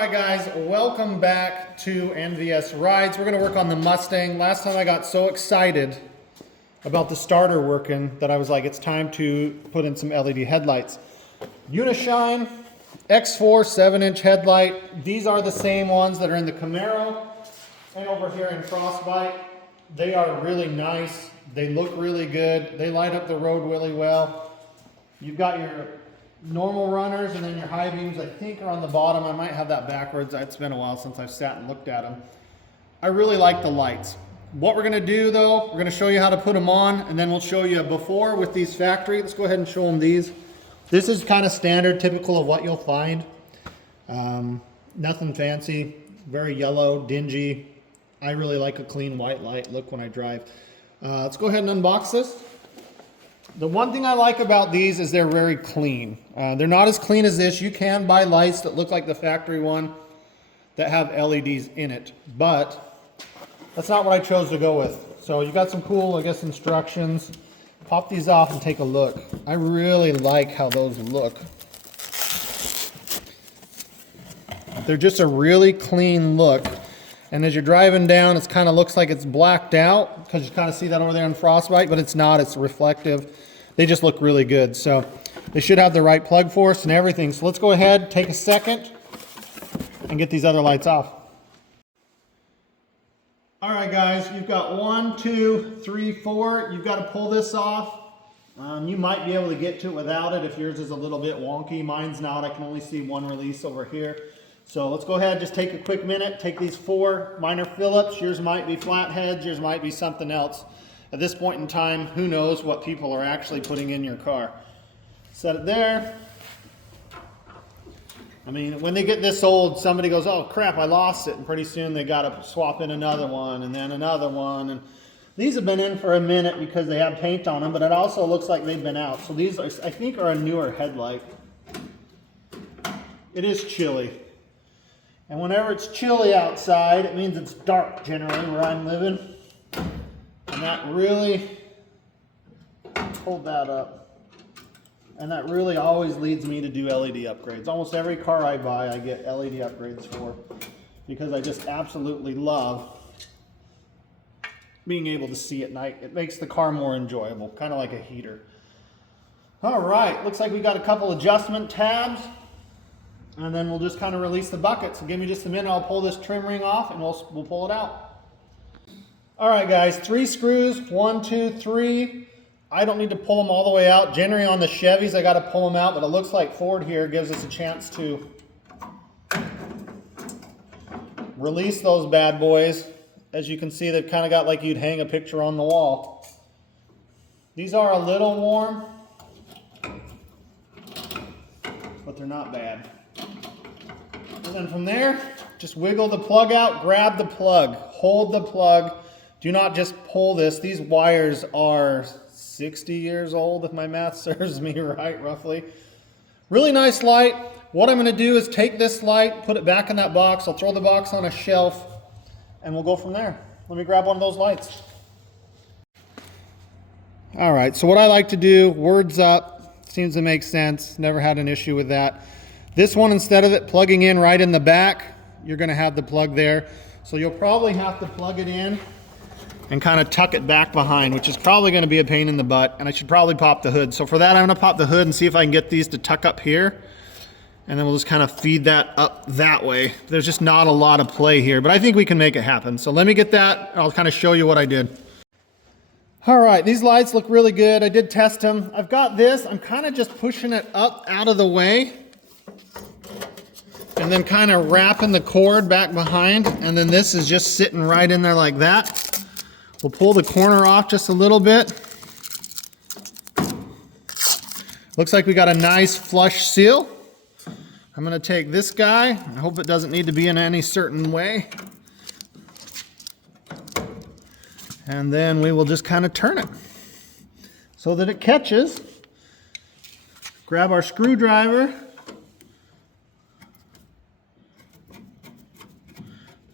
Hi guys, welcome back to NVS Rides. We're going to work on the Mustang. Last time I got so excited about the starter working that I was like, it's time to put in some LED headlights. Unishine X4 7-inch headlight. These are the same ones that are in the Camaro and over here in Frostbite. They are really nice. They look really good. They light up the road really well. You've got your normal runners and then your high beams I think are on the bottom. I might have that backwards. It's been a while since I've sat and looked at them. I really like the lights. What we're going to do though, we're going to show you how to put them on, and then we'll show you before with these factory. Let's go ahead and show them these. This is kind of standard, typical of what you'll find. Nothing fancy, very yellow, dingy. I really like a clean white light look when I drive. Let's go ahead and unbox this. The one thing I like about these is they're very clean. They're not as clean as this. You can buy lights that look like the factory one that have LEDs in it, but that's not what I chose to go with. So you got some cool, I guess, instructions. Pop these off and take a look. I really like how those look. They're just a really clean look. And as you're driving down, it kind of looks like it's blacked out because you kind of see that over there in Frostbite, but it's not, it's reflective. They just look really good. So they should have the right plug force and everything. So let's go ahead, take a second and get these other lights off. All right, guys, you've got 1, 2, 3, 4. You've got to pull this off. You might be able to get to it without it if yours is a little bit wonky. Mine's not. I can only see one release over here. So let's go ahead, just take a quick minute, take these 4 minor Phillips. Yours might be flatheads, yours might be something else. At this point in time, who knows what people are actually putting in your car. Set it there. I mean, when they get this old, somebody goes, oh crap, I lost it. And pretty soon they got to swap in another one and then another one. And these have been in for a minute because they have paint on them, but it also looks like they've been out. So these, I think, are a newer headlight. It is chilly. And whenever it's chilly outside, it means it's dark generally where I'm living. And that really, hold that up. And that really always leads me to do LED upgrades. Almost every car I buy, I get LED upgrades for, because I just absolutely love being able to see at night. It makes the car more enjoyable, kind of like a heater. All right, looks like we got a couple adjustment tabs. And then we'll just kind of release the bucket. So give me just a minute, I'll pull this trim ring off and we'll pull it out. All right guys, 3 screws, 1, 2, 3. I don't need to pull them all the way out. Generally on the Chevys, I gotta pull them out, but it looks like Ford here gives us a chance to release those bad boys. As you can see, they've kind of got like you'd hang a picture on the wall. These are a little warm, but they're not bad. And then from there, just wiggle the plug out, grab the plug, hold the plug. Do not just pull this. These wires are 60 years old, if my math serves me right, roughly. Really nice light. What I'm going to do is take this light, put it back in that box. I'll throw the box on a shelf, and we'll go from there. Let me grab one of those lights. All right, so what I like to do, words up, seems to make sense. Never had an issue with that. This one, instead of it plugging in right in the back, you're going to have the plug there. So you'll probably have to plug it in and kind of tuck it back behind, which is probably going to be a pain in the butt. And I should probably pop the hood. So for that, I'm going to pop the hood and see if I can get these to tuck up here. And then we'll just kind of feed that up that way. There's just not a lot of play here, but I think we can make it happen. So let me get that. I'll kind of show you what I did. All right, these lights look really good. I did test them. I've got this. I'm kind of just pushing it up out of the way, and then kind of wrapping the cord back behind, and then this is just sitting right in there like that. We'll pull the corner off just a little bit. Looks like we got a nice flush seal. I'm going to take this guy. I hope it doesn't need to be in any certain way. And then we will just kind of turn it so that it catches. Grab our screwdriver.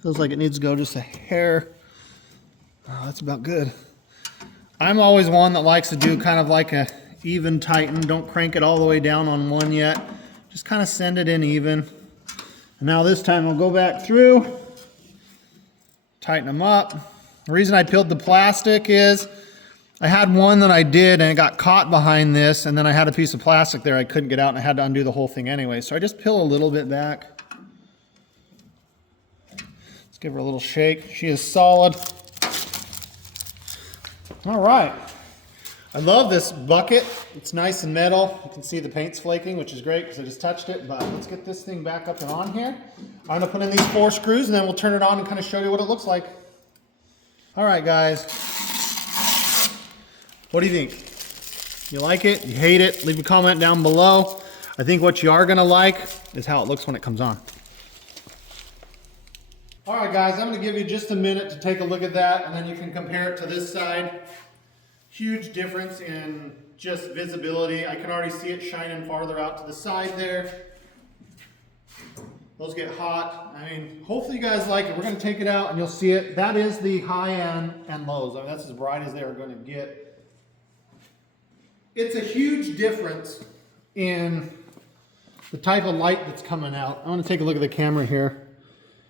Feels like it needs to go just a hair. Oh, that's about good. I'm always one that likes to do kind of like a even tighten. Don't crank it all the way down on one yet. Just kind of send it in even. Now this time I'll go back through, tighten them up. The reason I peeled the plastic is I had one that I did and it got caught behind this, and then I had a piece of plastic there I couldn't get out and I had to undo the whole thing anyway. So I just peel a little bit back. Let's give her a little shake. She is solid. All right. I love this bucket. It's nice and metal. You can see the paint's flaking, which is great because I just touched it. But let's get this thing back up and on here. I'm gonna put in these 4 screws and then we'll turn it on and kind of show you what it looks like. All right, guys. What do you think? You like it? You hate it? Leave a comment down below. I think what you are gonna like is how it looks when it comes on. All right, guys, I'm gonna give you just a minute to take a look at that, and then you can compare it to this side. Huge difference in just visibility. I can already see it shining farther out to the side there. Those get hot. I mean, hopefully you guys like it. We're gonna take it out and you'll see it. That is the high end and lows. I mean, that's as bright as they are gonna get. It's a huge difference in the type of light that's coming out. I want to take a look at the camera here.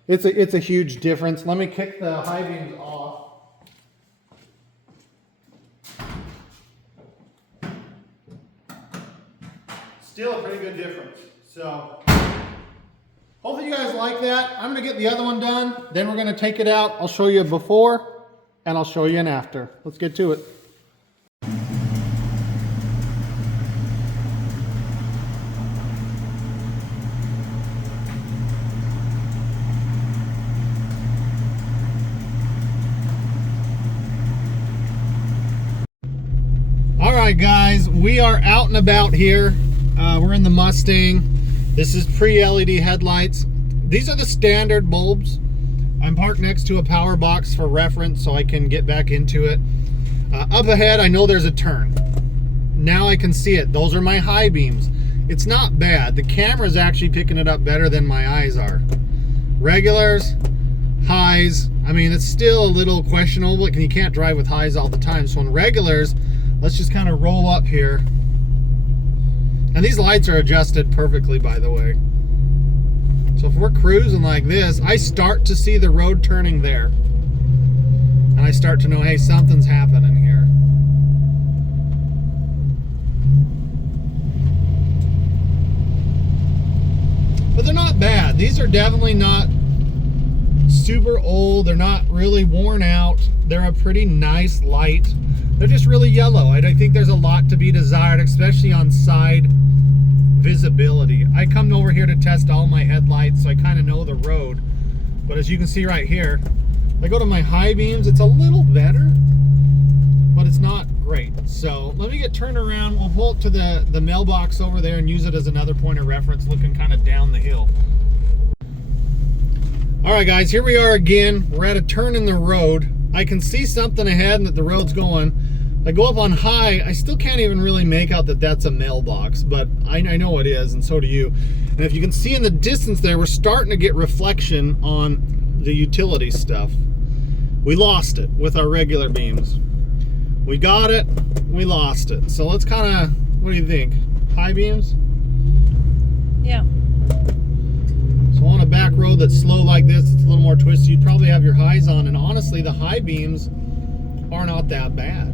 It's a huge difference. Let me kick the high beams off. Still a pretty good difference. So hopefully you guys like that. I'm going to get the other one done. Then we're going to take it out. I'll show you a before and I'll show you an after. Let's get to it. All right, guys, we are out and about here. We're in the Mustang. This is pre-LED headlights. These are the standard bulbs. I'm parked next to a power box for reference so I can get back into it. Up ahead, I know there's a turn. Now I can see it. Those are my high beams. It's not bad. The camera's actually picking it up better than my eyes are. Regulars, highs, I mean, it's still a little questionable. You can't drive with highs all the time. So in regulars, let's just kind of roll up here. And these lights are adjusted perfectly, by the way. So if we're cruising like this, I start to see the road turning there. And I start to know, hey, something's happening here. But they're not bad. These are definitely not super old. They're not really worn out. They're a pretty nice light. They're just really yellow. I think there's a lot to be desired, especially on side visibility. I come over here to test all my headlights, so I kind of know the road. But as you can see right here, if I go to my high beams, it's a little better, but it's not great. So let me get turned around. We'll pull it to the mailbox over there and use it as another point of reference, looking kind of down the hill. All right, guys, here we are again. We're at a turn in the road. I can see something ahead and that the road's going. I go up on high, I still can't even really make out that that's a mailbox, but I know it is, and so do you. And if you can see in the distance there, we're starting to get reflection on the utility stuff. We lost it with our regular beams. We got it, we lost it. So let's kind of, what do you think? High beams? Yeah. So on a back road that's slow like this, it's a little more twisty, you'd probably have your highs on, and honestly, the high beams are not that bad.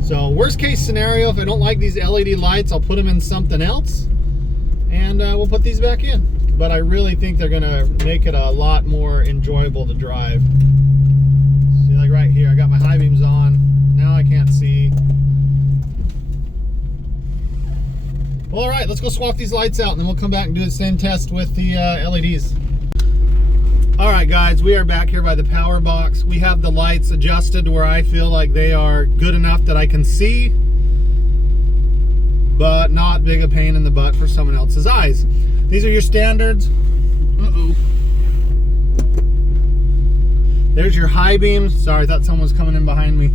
So worst case scenario, if I don't like these LED lights, I'll put them in something else, and we'll put these back in. But I really think they're gonna make it a lot more enjoyable to drive. See, like right here, I got my high beams on. Now I can't see. Well, all right, let's go swap these lights out, and then we'll come back and do the same test with the LEDs. All right, guys, we are back here by the power box. We have the lights adjusted to where I feel like they are good enough that I can see, but not big a pain in the butt for someone else's eyes. These are your standards. Uh-oh. There's your high beams. Sorry, I thought someone was coming in behind me.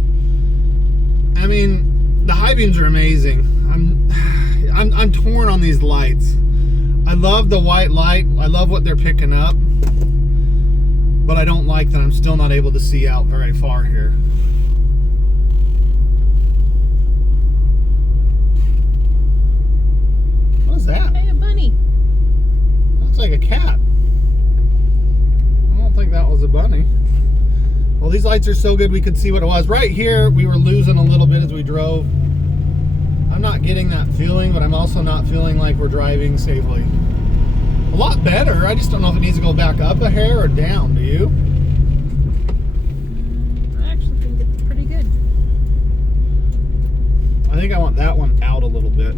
I mean, the high beams are amazing. I'm torn on these lights. I love the white light. I love what they're picking up. But I don't like that I'm still not able to see out very far here. What is that? Hey, a bunny. Looks like a cat. these lights are so good we could see what it was. Right here, we were losing a little bit as we drove. I'm not getting that feeling, but I'm also not feeling like we're driving safely. A lot better. I just don't know if it needs to go back up a hair or down. Do you? I actually think it's pretty good. I think I want that one out a little bit,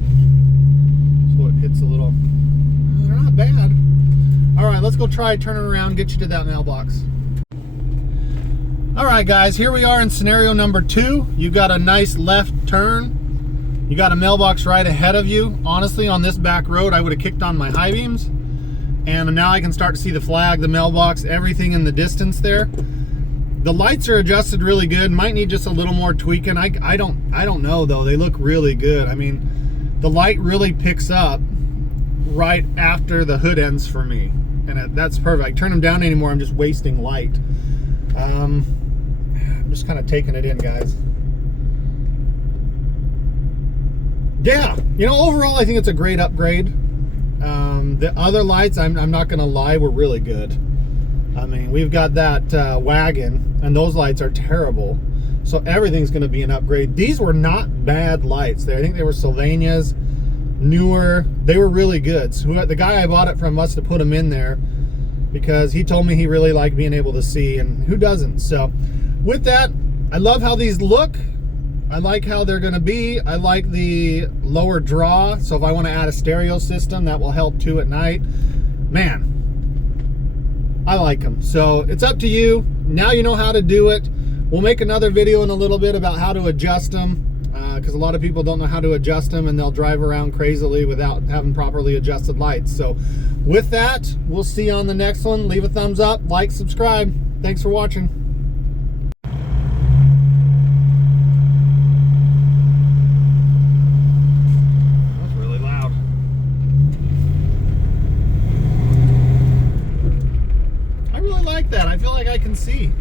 so it hits a little. They're not bad. All right, let's go try turning around, get you to that mailbox. All right, guys, here we are in scenario number 2. You got a nice left turn. You got a mailbox right ahead of you. Honestly, on this back road, I would have kicked on my high beams. And now I can start to see the flag, the mailbox, everything in the distance there. The lights are adjusted really good. Might need just a little more tweaking. I don't know though. They look really good. I mean, the light really picks up right after the hood ends for me, and that's perfect. I turn them down anymore. I'm just wasting light. I'm just kind of taking it in, guys. Yeah, you know, overall, I think it's a great upgrade. The other lights, I'm not gonna lie, were really good. I mean, we've got that wagon, and those lights are terrible. So everything's gonna be an upgrade. These were not bad lights. I think they were Sylvania's, newer. They were really good. So the guy I bought it from must have put them in there because he told me he really liked being able to see, and who doesn't? So with that, I love how these look. I like how they're gonna be. I like the lower draw. So if I wanna add a stereo system, that will help too at night. Man, I like them. So it's up to you. Now you know how to do it. We'll make another video in a little bit about how to adjust them, because a lot of people don't know how to adjust them and they'll drive around crazily without having properly adjusted lights. So with that, we'll see you on the next one. Leave a thumbs up, like, subscribe. Thanks for watching. That's really loud. I really like that. I feel like I can see.